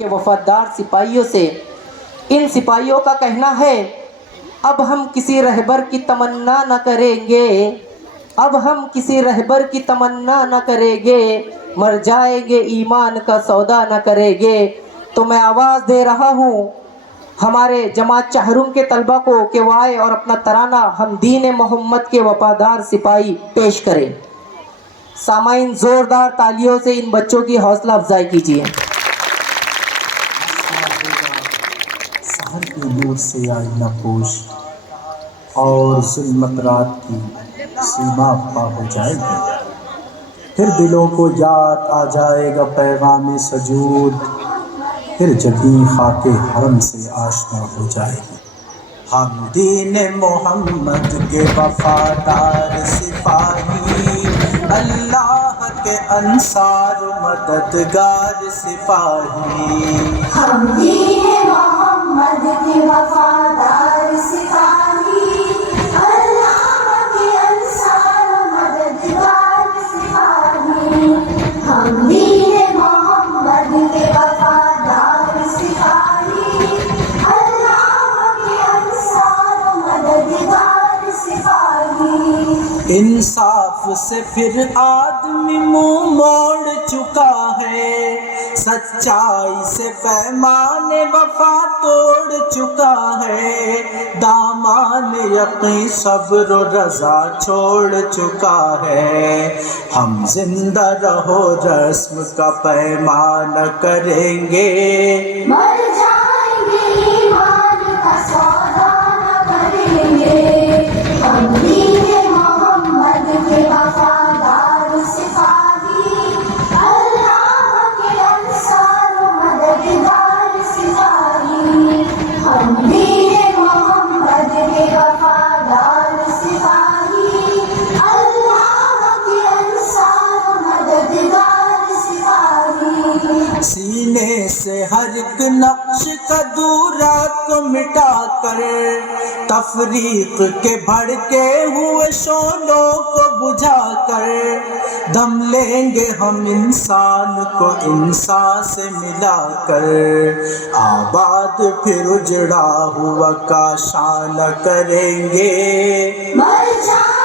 کے وفادار سپاہیوں سے ان سپاہیوں کا کہنا ہے اب ہم کسی رہبر کی تمنا نہ کریں گے، اب ہم کسی رہبر کی تمنا نہ کریں گے، مر جائیں گے ایمان کا سودا نہ کریں گے۔ تو میں آواز دے رہا ہوں ہمارے جماعت چہرم کے طلبہ کو کہ وہ آئے اور اپنا ترانہ ہم دین محمد کے وفادار سپاہی پیش کریں۔ سامعین زوردار تالیوں سے ان بچوں کی حوصلہ افزائی کیجیے۔ سحر کے نور سے آئینہ پوش اور ظلمت رات کی سیما پا ہو جائے گی، پھر دلوں کو یاد آ جائے گا پیغام سجود، پھر جبیں خاک حرم سے آشنا ہو جائے گی۔ ہم دین محمد کے وفادار سپاہی، اللہ کے انصار مددگار سپاہی، ہم دین محمد کے وفادار سپاہی، اللہ کے انصار مددگار سپاہی، ہم دین محمد کے وفادار سپاہی، اللہ کے انصار مددگار سپاہی۔ انصاف سے پھر آدمی منہ موڑ چکا ہے، سچائی سے پیمان وفا توڑ چکا ہے، دامان یقین صبر و رضا چھوڑ چکا ہے۔ ہم زندہ رہو رسم کا پیمان کریں گے، مر جائیں گے ایمان کا سودا نہ کریں گے۔ ہم دین محمد کے وفادار سپاہی، اللہ کے انصار مددگار سپاہی، ہم دین محمد کے وفادار سپاہی، اللہ کے انصار مددگار سپاہی۔ سینے سے ہر ایک نقش قدورات کو مٹا کر، تفریق کے بھڑکے ہوئے شعلوں کو بجھا کر، دم لیں گے ہم انسان کو انسان سے ملا کر، آباد پھر اجڑا ہوا کاشان کریں گے، مر جائیں